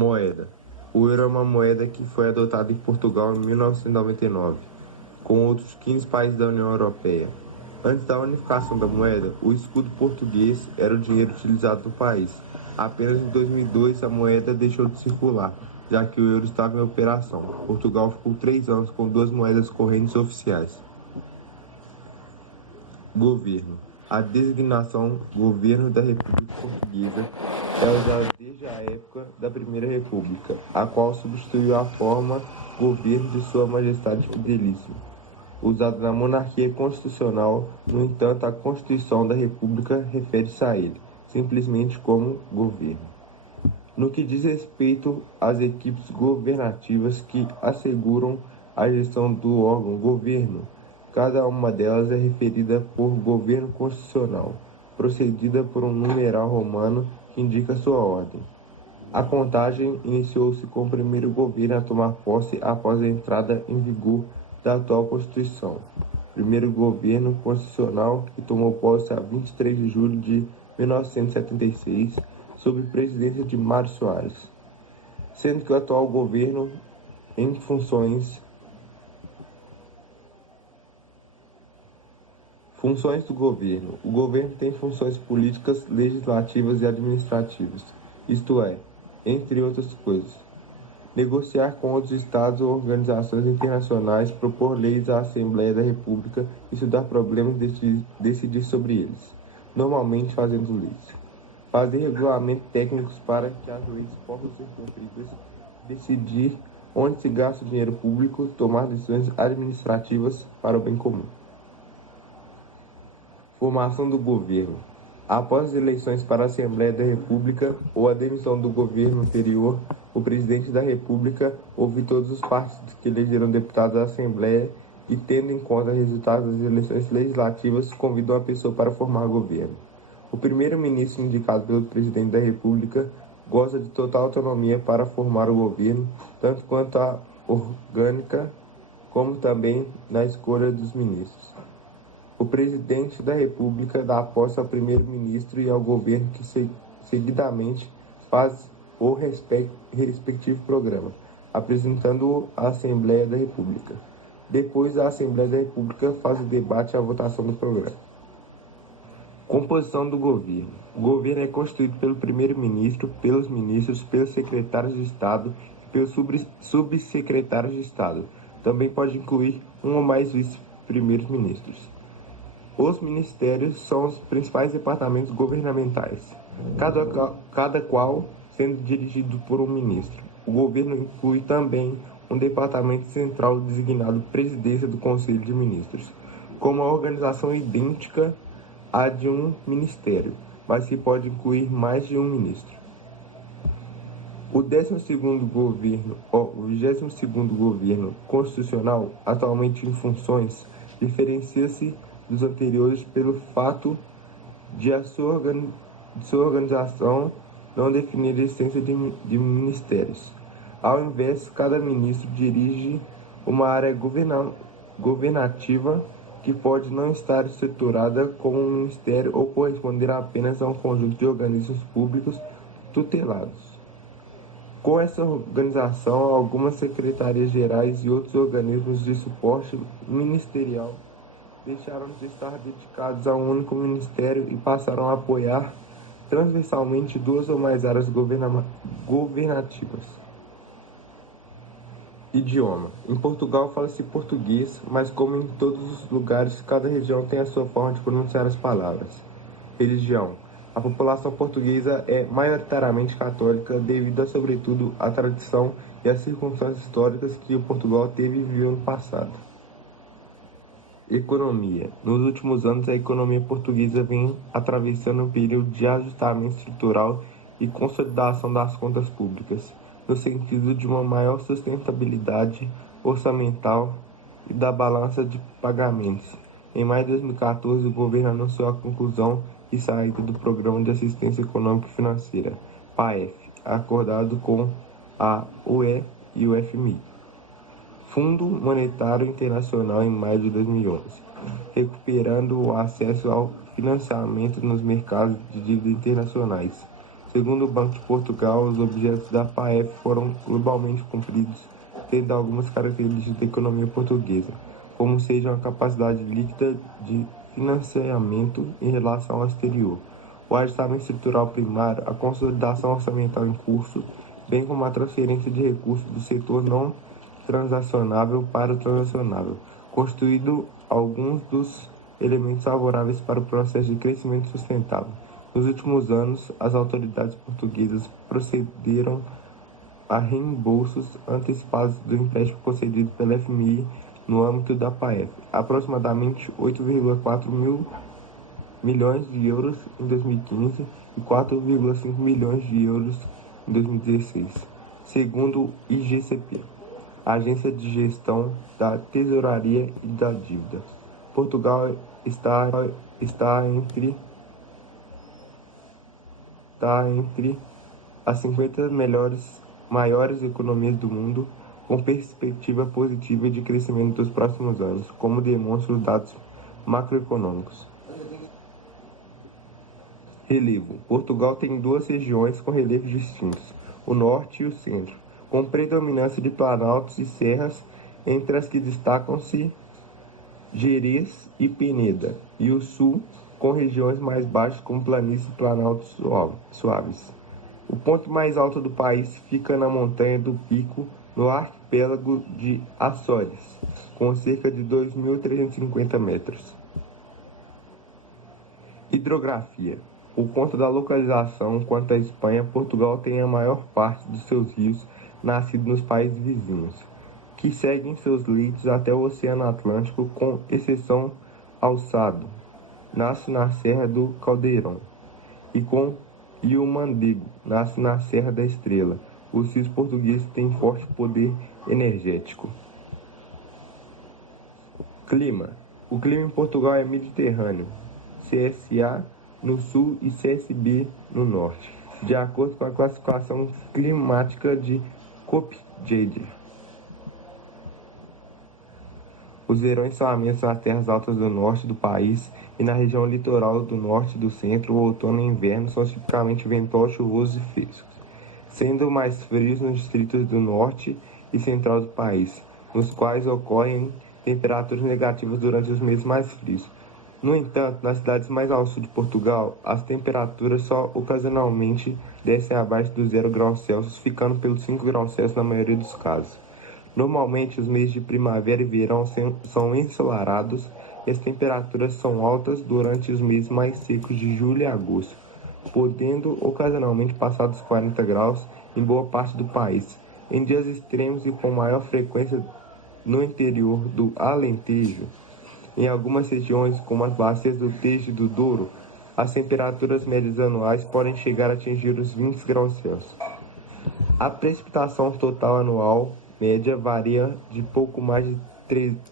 Moeda. O euro é uma moeda que foi adotada em Portugal em 1999, com outros 15 países da União Europeia. Antes da unificação da moeda, o escudo português era o dinheiro utilizado no país. Apenas em 2002 a moeda deixou de circular, já que o euro estava em operação. Portugal ficou 3 anos com 2 moedas correntes oficiais. Governo. A designação Governo da República Portuguesa é usada desde a época da Primeira República, a qual substituiu a forma Governo de Sua Majestade Fidelíssimo, usado na monarquia constitucional. No entanto, a Constituição da República refere-se a ele, simplesmente como governo. No que diz respeito às equipes governativas que asseguram a gestão do órgão governo, cada uma delas é referida por governo constitucional, precedida por um numeral romano que indica sua ordem. A contagem iniciou-se com o primeiro governo a tomar posse após a entrada em vigor da atual Constituição. Primeiro governo constitucional que tomou posse a 23 de julho de 1976, sob presidência de Mário Soares, sendo que o atual governo em funções do governo. O governo tem funções políticas, legislativas e administrativas, isto é, entre outras coisas, negociar com outros estados ou organizações internacionais, propor leis à Assembleia da República, estudar problemas e decidir sobre eles, normalmente fazendo leis, fazer regulamentos técnicos para que as leis possam ser cumpridas, decidir onde se gasta o dinheiro público, tomar decisões administrativas para o bem comum. Formação do governo. Após as eleições para a Assembleia da República ou a demissão do governo anterior, o presidente da República ouve todos os partidos que elegeram deputados à Assembleia e, tendo em conta os resultados das eleições legislativas, convida uma pessoa para formar o governo. O primeiro-ministro, indicado pelo presidente da República, goza de total autonomia para formar o governo, tanto quanto a orgânica, como também na escolha dos ministros. O presidente da República dá posse ao primeiro-ministro e ao governo que seguidamente faz o respectivo programa, apresentando-o à Assembleia da República. Depois, a Assembleia da República faz o debate e a votação do programa. Composição do governo. O governo é constituído pelo primeiro-ministro, pelos ministros, pelos secretários de Estado e pelos subsecretários de Estado. Também pode incluir um ou mais vice-primeiros ministros. Os ministérios são os principais departamentos governamentais, cada qual sendo dirigido por um ministro. O governo inclui também um departamento central designado Presidência do Conselho de Ministros, com uma organização idêntica à de um ministério, mas que pode incluir mais de um ministro. O 22º governo constitucional, atualmente em funções, diferencia-se dos anteriores pelo fato de a sua organização não definir a essência de ministérios. Ao invés, cada ministro dirige uma área governativa que pode não estar estruturada como um ministério ou corresponder apenas a um conjunto de organismos públicos tutelados. Com essa organização, algumas secretarias gerais e outros organismos de suporte ministerial deixaram de estar dedicados a um único ministério e passaram a apoiar transversalmente 2 ou mais áreas governativas. Idioma. Em Portugal fala-se português, mas como em todos os lugares, cada região tem a sua forma de pronunciar as palavras. Religião. A população portuguesa é maioritariamente católica devido, sobretudo, à tradição e às circunstâncias históricas que o Portugal teve e viveu no passado. Economia. Nos últimos anos, a economia portuguesa vem atravessando um período de ajustamento estrutural e consolidação das contas públicas, no sentido de uma maior sustentabilidade orçamental e da balança de pagamentos. Em maio de 2014, o governo anunciou a conclusão e saída do Programa de Assistência Econômica e Financeira, PAEF, acordado com a UE e o FMI. Fundo Monetário Internacional em maio de 2011, recuperando o acesso ao financiamento nos mercados de dívida internacionais Segundo o Banco de Portugal, os objetivos da PAEF foram globalmente cumpridos, tendo algumas características da economia portuguesa, como seja a capacidade líquida de financiamento em relação ao exterior, o ajustamento estrutural primário, a consolidação orçamental em curso, bem como a transferência de recursos do setor não transacionável para o transacionável, constituindo alguns dos elementos favoráveis para o processo de crescimento sustentável. Nos últimos anos, as autoridades portuguesas procederam a reembolsos antecipados do empréstimo concedido pela FMI no âmbito da PAEF, aproximadamente 8,4 mil milhões de euros em 2015 e 4,5 milhões de euros em 2016, segundo o IGCP, a Agência de Gestão da Tesouraria e da Dívida. Portugal está entre as 50 maiores economias do mundo, com perspectiva positiva de crescimento dos próximos anos, como demonstram os dados macroeconômicos. Relevo. Portugal tem duas regiões com relevos distintos, o norte e o centro, com predominância de planaltos e serras, entre as que destacam-se Gerês e Peneda, e o sul, com regiões mais baixas como planícies e planaltos suaves. O ponto mais alto do país fica na montanha do Pico, no arquipélago de Açores, com cerca de 2.350 metros. Hidrografia. Por conta da localização quanto à Espanha, Portugal tem a maior parte dos seus rios nascidos nos países vizinhos, que seguem seus leitos até o Oceano Atlântico, com exceção ao Sado, nasce na Serra do Caldeirão, e o Mandego nasce na Serra da Estrela. Os rios portugueses têm forte poder energético. Clima. O clima em Portugal é mediterrâneo, CSA no sul e CSB no norte, de acordo com a classificação climática de Köppen-Geiger. Os verões são amenos nas terras altas do norte do país e na região litoral do norte e do centro. O outono e inverno são tipicamente ventosos, chuvosos e frescos, sendo mais frios nos distritos do norte e central do país, nos quais ocorrem temperaturas negativas durante os meses mais frios. No entanto, nas cidades mais ao sul de Portugal, as temperaturas só ocasionalmente descem abaixo dos 0 graus Celsius, ficando pelos 5 graus Celsius na maioria dos casos. Normalmente, os meses de primavera e verão são ensolarados e as temperaturas são altas durante os meses mais secos de julho e agosto, podendo ocasionalmente passar dos 40 graus em boa parte do país. Em dias extremos e com maior frequência no interior do Alentejo, em algumas regiões, como as bacias do Tejo e do Douro, as temperaturas médias anuais podem chegar a atingir os 20 graus Celsius. A precipitação total anual média varia de pouco mais de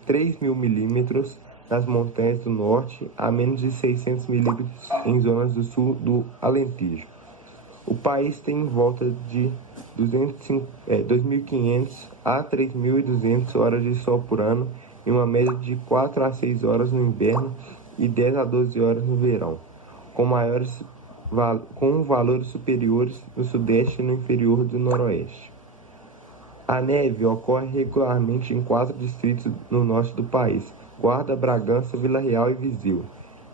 3 mil milímetros nas montanhas do norte a menos de 600 milímetros em zonas do sul do Alentejo. O país tem em volta de 2.500 a 3.200 horas de sol por ano, em uma média de 4 a 6 horas no inverno e 10 a 12 horas no verão, com valores superiores no sudeste e no inferior do noroeste. A neve ocorre regularmente em 4 distritos no norte do país, Guarda, Bragança, Vila Real e Viseu,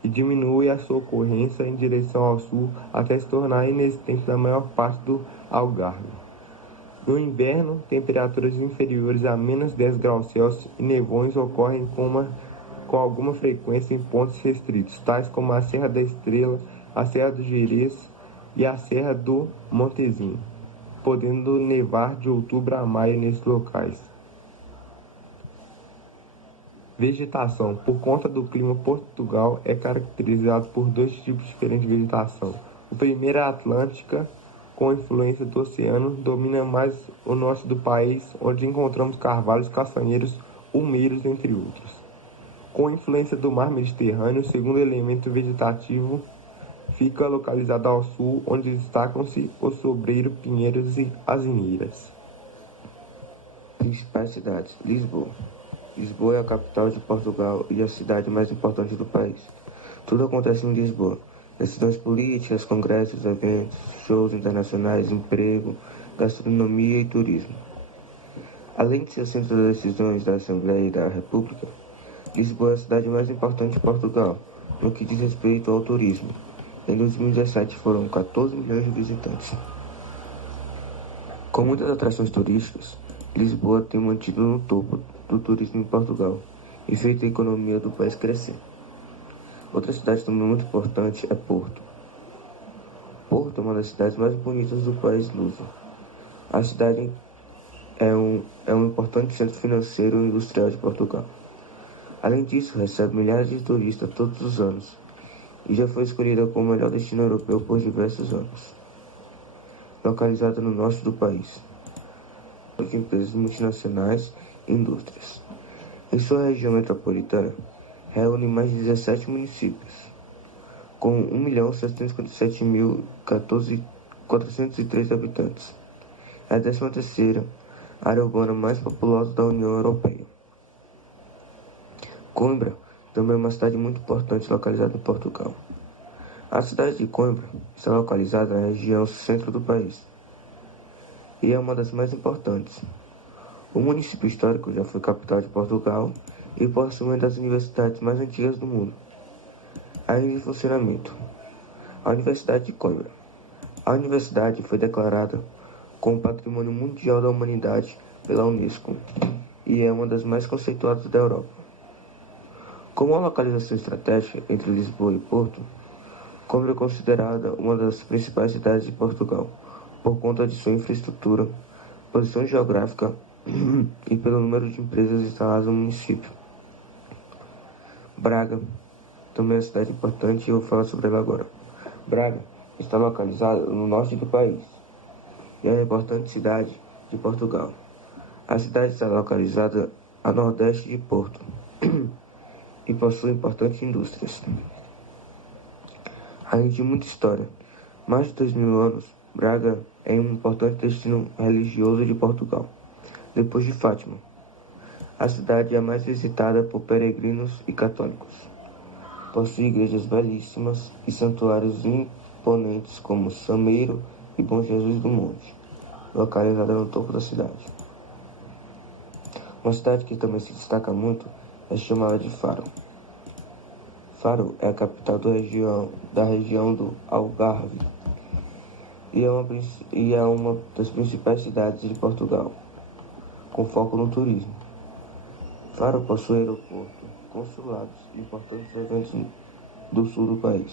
e diminui a sua ocorrência em direção ao sul até se tornar inexistente na maior parte do Algarve. No inverno, temperaturas inferiores a menos 10 graus Celsius e nevões ocorrem com alguma frequência em pontos restritos, tais como a Serra da Estrela, a Serra do Gerês e a Serra do Montezinho, podendo nevar de outubro a maio nesses locais. Vegetação. Por conta do clima, Portugal é caracterizado por 2 tipos diferentes de vegetação. O primeiro é a atlântica, com influência do oceano, domina mais o norte do país, onde encontramos carvalhos, castanheiros, ulmeiros, entre outros. Com influência do mar Mediterrâneo, o segundo elemento vegetativo fica localizado ao sul, onde destacam-se o sobreiro, pinheiros e azinheiras. Principais cidades: Lisboa. Lisboa é a capital de Portugal e a cidade mais importante do país. Tudo acontece em Lisboa. Decisões políticas, congressos, eventos, shows internacionais, emprego, gastronomia e turismo. Além de ser o centro das decisões da Assembleia e da República, Lisboa é a cidade mais importante de Portugal, no que diz respeito ao turismo. Em 2017 foram 14 milhões de visitantes. Com muitas atrações turísticas, Lisboa tem mantido no topo do turismo em Portugal e feito a economia do país crescer. Outra cidade também muito importante é Porto. Porto é uma das cidades mais bonitas do país luso. A cidade é um importante centro financeiro e industrial de Portugal. Além disso, recebe milhares de turistas todos os anos e já foi escolhida como o melhor destino europeu por diversos anos. Localizada no norte do país, de empresas multinacionais e indústrias. Em sua região metropolitana, reúne mais de 17 municípios, com 1.757.403 habitantes. É a 13ª área urbana mais populosa da União Europeia. Coimbra também é uma cidade muito importante localizada em Portugal. A cidade de Coimbra está localizada na região centro do país e é uma das mais importantes. O município histórico já foi capital de Portugal e possui uma das universidades mais antigas do mundo, ainda em funcionamento. A Universidade de Coimbra. A universidade foi declarada como Patrimônio Mundial da Humanidade pela Unesco e é uma das mais conceituadas da Europa. Como uma localização estratégica entre Lisboa e Porto, Coimbra é considerada uma das principais cidades de Portugal, por conta de sua infraestrutura, posição geográfica e pelo número de empresas instaladas no município. Braga também é uma cidade importante e eu vou falar sobre ela agora. Braga está localizada no norte do país e é uma importante cidade de Portugal. A cidade está localizada a nordeste de Porto e possui importantes indústrias. Além de muita história, mais de 2000 anos, Braga é um importante destino religioso de Portugal, depois de Fátima. A cidade é a mais visitada por peregrinos e católicos. Possui igrejas belíssimas e santuários imponentes como Sameiro e Bom Jesus do Monte, localizada no topo da cidade. Uma cidade que também se destaca muito é chamada de Faro. Faro é a capital da região do Algarve e é uma das principais cidades de Portugal, com foco no turismo. Faro possui aeroporto, consulados e importantes eventos do sul do país.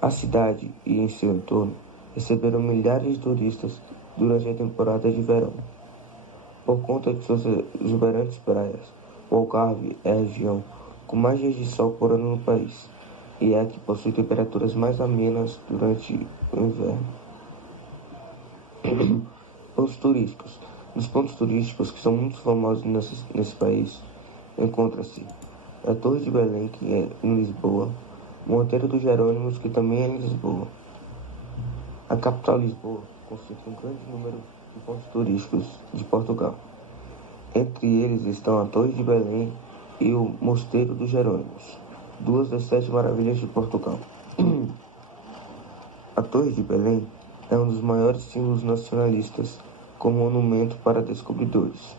A cidade e em seu entorno receberam milhares de turistas durante a temporada de verão. Por conta de suas exuberantes praias, o Algarve é a região com mais dias de sol por ano no país e é a que possui temperaturas mais amenas durante o inverno. Pontos turísticos. Nos pontos turísticos que são muito famosos nesse país, encontra-se a Torre de Belém, que é em Lisboa, Monteiro dos Jerônimos, que também é em Lisboa. A capital Lisboa concentra um grande número de pontos turísticos de Portugal. Entre eles estão a Torre de Belém e o Mosteiro dos Jerônimos, duas das 7 maravilhas de Portugal. A Torre de Belém é um dos maiores símbolos nacionalistas, com monumento para descobridores,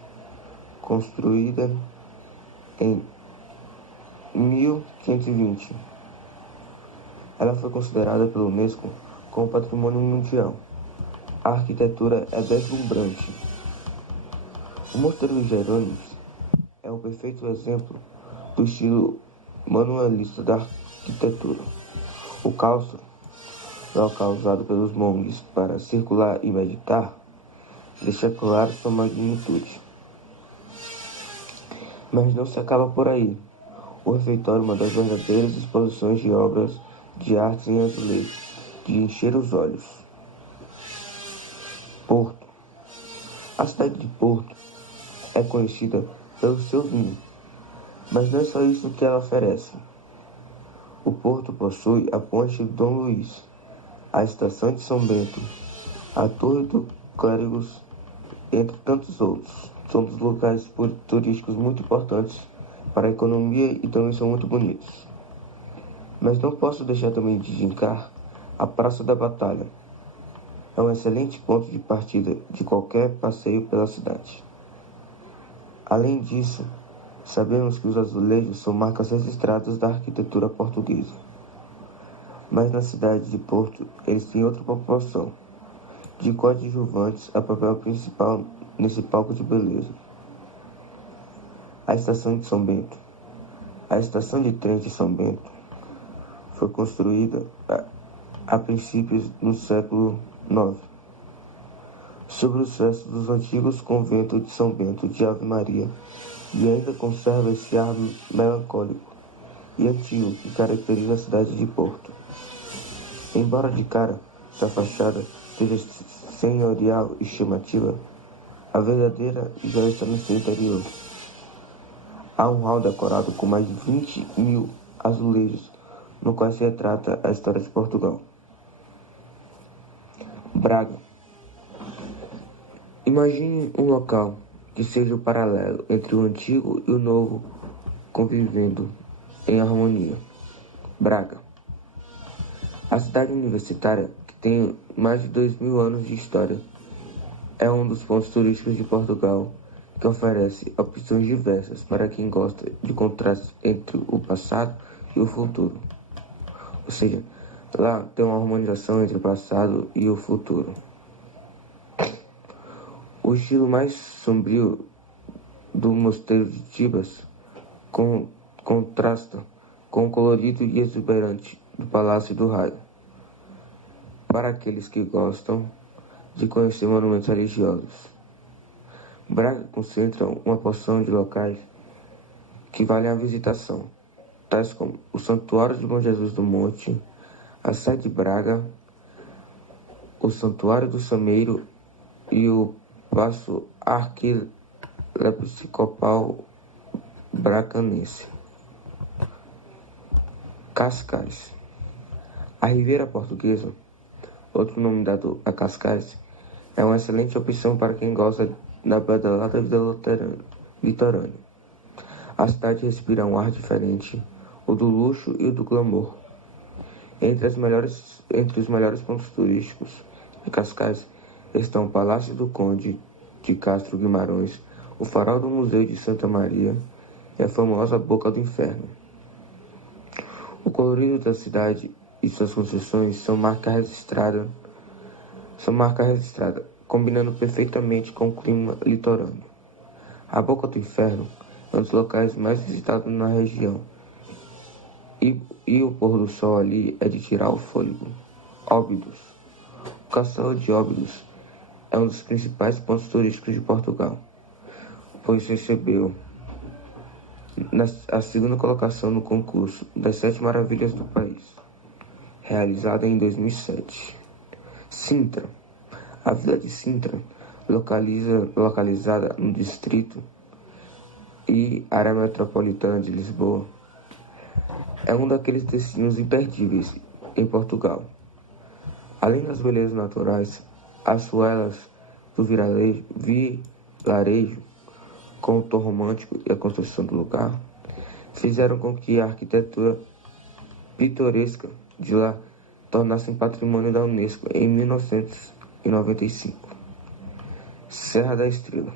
construída em 1520. Ela foi considerada pela Unesco como Patrimônio Mundial. A arquitetura é deslumbrante. O Mosteiro dos Jerônimos é um perfeito exemplo do estilo manuelista da arquitetura. O claustro, local usado pelos monges para circular e meditar, deixa claro sua magnitude. Mas não se acaba por aí. O refeitório é uma das verdadeiras exposições de obras de arte em azulejo, de encher os olhos. Porto. A cidade de Porto é conhecida pelo seu vinho, mas não é só isso que ela oferece. O Porto possui a Ponte de Dom Luís, a Estação de São Bento, a Torre do Clérigos, entre tantos outros. São dos locais turísticos muito importantes para a economia e também são muito bonitos. Mas não posso deixar também de indicar a Praça da Batalha. É um excelente ponto de partida de qualquer passeio pela cidade. Além disso, sabemos que os azulejos são marcas registradas da arquitetura portuguesa. Mas na cidade de Porto, eles têm outra proporção, de coadjuvantes a papel principal nesse palco de beleza. A Estação de São Bento. A estação de trem de São Bento foi construída a princípios do século IX, sobre os restos dos antigos conventos de São Bento de Ave Maria, e ainda conserva esse ar melancólico e antigo que caracteriza a cidade de Porto. Embora de cara da fachada seja senhorial e chamativa, a verdadeira já está no seu interior. Há um hall decorado com mais de 20.000 azulejos, no qual se retrata a história de Portugal. Braga. Imagine um local que seja o paralelo entre o antigo e o novo convivendo em harmonia. Braga. A cidade universitária, que tem mais de 2.000 anos de história, é um dos pontos turísticos de Portugal que oferece opções diversas para quem gosta de contrastes entre o passado e o futuro. Ou seja, lá tem uma harmonização entre o passado e o futuro. O estilo mais sombrio do Mosteiro de Tibas contrasta com o colorido e exuberante do Palácio do Raio. Para aqueles que gostam de conhecer monumentos religiosos, Braga concentra uma porção de locais que valem a visitação, tais como o Santuário de Bom Jesus do Monte, a Sé de Braga, o Santuário do Sameiro e o Paço Arquiepiscopal Bracanense. Cascais. A Ribeira Portuguesa, outro nome dado a Cascais, é uma excelente opção para quem gosta da badalada vida litorânea. A cidade respira um ar diferente, o do luxo e o do glamour. Entre os melhores pontos turísticos de Cascais estão o Palácio do Conde de Castro Guimarães, o Farol do Museu de Santa Maria e a famosa Boca do Inferno. O colorido da cidade e suas construções são marca registrada, combinando perfeitamente com o clima litorâneo. A Boca do Inferno é um dos locais mais visitados na região, e o pôr do sol ali é de tirar o fôlego. Óbidos. O Castelo de Óbidos é um dos principais pontos turísticos de Portugal, pois recebeu a segunda colocação no concurso das 7 maravilhas do país, realizado em 2007. Sintra. A vila de Sintra, localizada no distrito e área metropolitana de Lisboa, é um daqueles destinos imperdíveis em Portugal. Além das belezas naturais, as ruelas do vilarejo, com o tom romântico e a construção do lugar, fizeram com que a arquitetura pitoresca de lá tornasse patrimônio da Unesco em 1995. Serra da Estrela.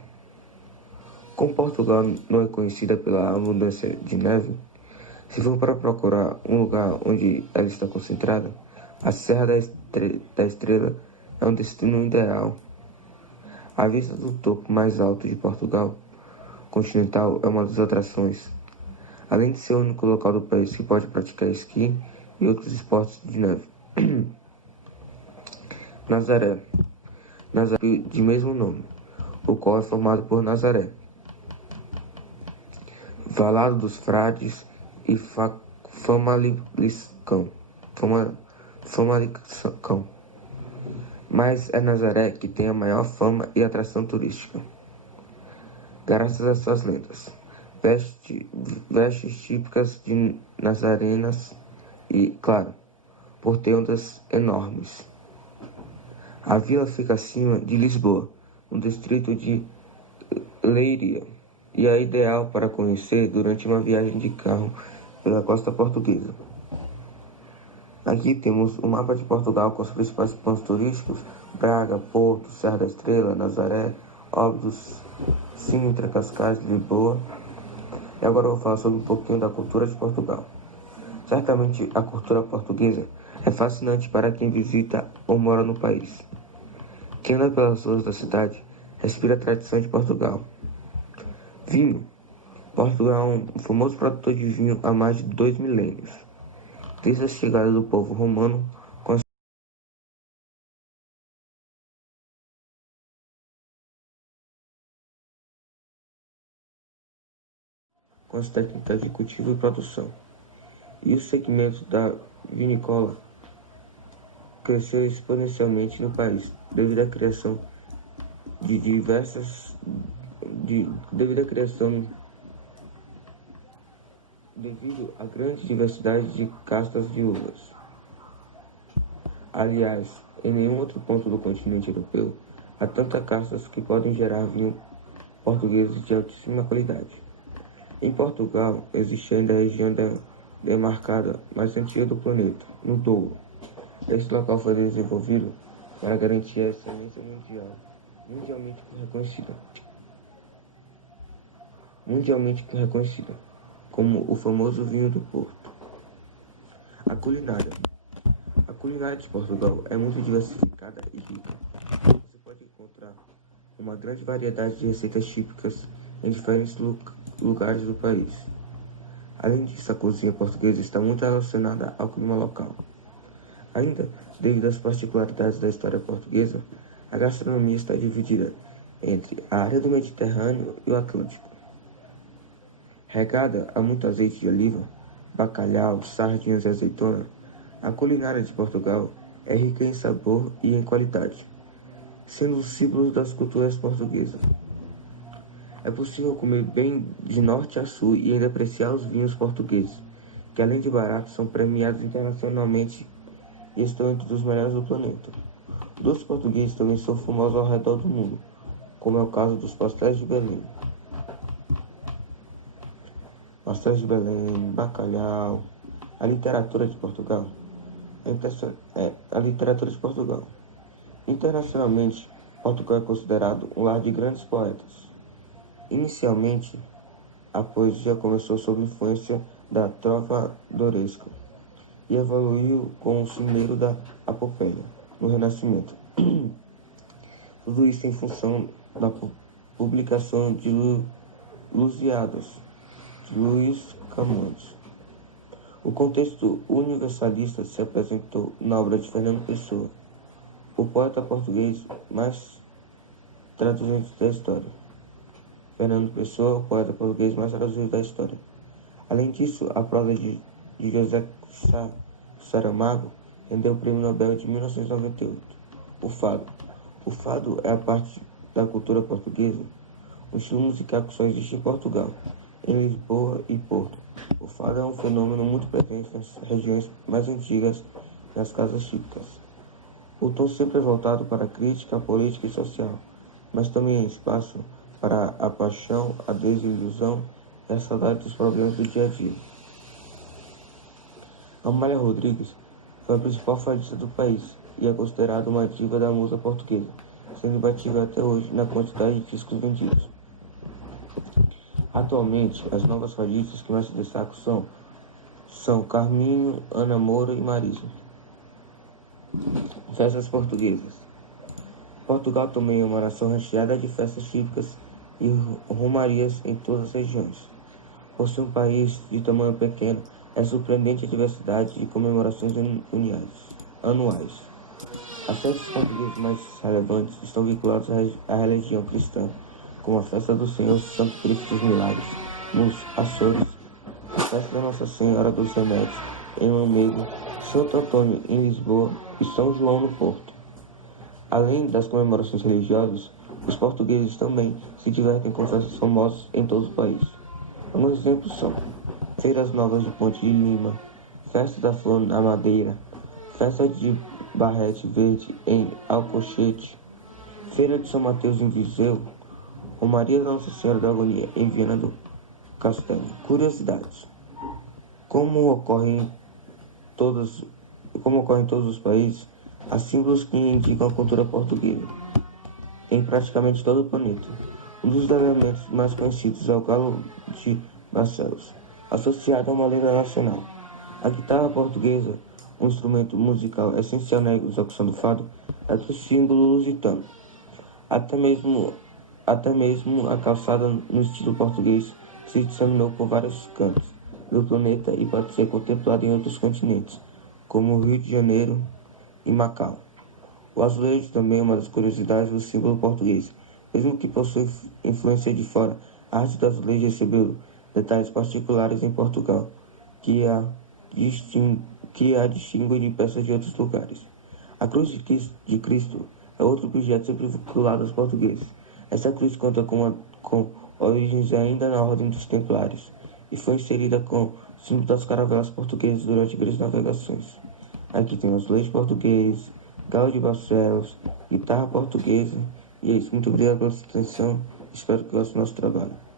Como Portugal não é conhecida pela abundância de neve, se for para procurar um lugar onde ela está concentrada, a Serra da Estrela é um destino ideal. A vista do topo mais alto de Portugal continental é uma das atrações, além de ser o único local do país que pode praticar esqui e outros esportes de neve. Nazaré. Nazaré de mesmo nome, o qual é formado por Nazaré, Valado dos Frades e Famalicão. Mas é Nazaré que tem a maior fama e atração turística, graças às suas lendas, vestes típicas de nazarenas e, claro, por ter ondas enormes. A vila fica acima de Lisboa, no distrito de Leiria, e é ideal para conhecer durante uma viagem de carro pela costa portuguesa. Aqui temos o mapa de Portugal com os principais pontos turísticos: Braga, Porto, Serra da Estrela, Nazaré, Óbidos, Sintra, Cascais, Lisboa. E agora eu vou falar sobre um pouquinho da cultura de Portugal. Certamente a cultura portuguesa é fascinante para quem visita ou mora no país. Quem anda pelas ruas da cidade respira a tradição de Portugal. Vinho. Portugal é um famoso produtor de vinho há mais de 2 milênios. Desde a chegada do povo romano com as técnicas de cultivo e produção. E o segmento da vinícola cresceu exponencialmente no país devido à criação de devido à grande diversidade de castas de uvas. Aliás, em nenhum outro ponto do continente europeu há tantas castas que podem gerar vinho português de altíssima qualidade. Em Portugal, existe ainda a região demarcada mais antiga do planeta, no Douro. Este local foi desenvolvido para garantir a excelência mundialmente reconhecida, como o famoso vinho do Porto. A culinária. A culinária de Portugal é muito diversificada e rica. Você pode encontrar uma grande variedade de receitas típicas em diferentes lugares do país. Além disso, a cozinha portuguesa está muito relacionada ao clima local. Ainda, devido às particularidades da história portuguesa, a gastronomia está dividida entre a área do Mediterrâneo e o Atlântico. Regada a muito azeite de oliva, bacalhau, sardinhas e azeitona, a culinária de Portugal é rica em sabor e em qualidade, sendo um símbolo das culturas portuguesas. É possível comer bem de norte a sul e ainda apreciar os vinhos portugueses, que além de baratos são premiados internacionalmente e estão entre os melhores do planeta. Doces portugueses também são famosos ao redor do mundo, como é o caso dos pastéis de Belém. Pastéis de Belém, bacalhau, a literatura de Portugal. A literatura de Portugal. Internacionalmente, Portugal é considerado um lar de grandes poetas. Inicialmente, a poesia começou sob influência da trovadoresca e evoluiu com o cimeiro da epopeia no Renascimento. Tudo isso em função da publicação de Lusíadas, de Luís Camões. O contexto universalista se apresentou na obra de Fernando Pessoa, o poeta português mais traduzido da história. Fernando Pessoa, o poeta português mais traduzido da história. Além disso, a prosa de José Saramago rendeu o Prêmio Nobel de 1998. O fado. O fado é a parte da cultura portuguesa, um estilo musical que só existe em Portugal, em Lisboa e Porto. O fado é um fenômeno muito presente nas regiões mais antigas e nas casas típicas. O tom sempre é voltado para a crítica política e social, mas também há espaço para a paixão, a desilusão e a saudade dos problemas do dia a dia. Amália Rodrigues foi a principal fadista do país e é considerada uma diva da música portuguesa, sendo imbatível até hoje na quantidade de discos vendidos. Atualmente, as novas fadistas que mais se destacam são Carminho, Ana Moura e Marisa. Festas portuguesas. Portugal também é uma nação recheada de festas típicas e romarias em todas as regiões. Por ser um país de tamanho pequeno, é surpreendente a diversidade de comemorações anuais. As festas portuguesas mais relevantes estão vinculadas à religião cristã, como a Festa do Senhor Santo Cristo dos Milagres, nos Açores, a Festa da Nossa Senhora dos Remédios, em Lamego, Santo Antônio, em Lisboa e São João, no Porto. Além das comemorações religiosas, os portugueses também se divertem com festas famosas em todo o país. Alguns exemplos são Feiras Novas de Ponte de Lima, Festa da Flor na Madeira, Festa de Barrete Verde em Alcochete, Feira de São Mateus em Viseu, Romaria da Nossa Senhora da Agonia em Viana do Castelo. Curiosidades. Como ocorrem todas como ocorre em todos os países, há símbolos que indicam a cultura portuguesa em praticamente todo o planeta. Um dos elementos mais conhecidos é o galo de Barcelos, associado a uma lenda nacional. A guitarra portuguesa, um instrumento musical essencial na execução do fado, é outro símbolo lusitano. Até mesmo a calçada no estilo português se disseminou por vários cantos do planeta e pode ser contemplada em outros continentes, como o Rio de Janeiro e Macau. O azulejo também é uma das curiosidades do símbolo português. Mesmo que possua influência de fora, a arte do azulejo recebeu detalhes particulares em Portugal, que a distingue de peças de outros lugares. A cruz de Cristo é outro objeto sempre vinculado aos portugueses. Essa cruz conta com origens ainda na ordem dos Templários e foi inserida com símbolo das caravelas portuguesas durante grandes navegações. Aqui tem os leis portugueses, galo de Barcelos, guitarra portuguesa, e é isso. Muito obrigado pela sua atenção. Espero que gostem do nosso trabalho.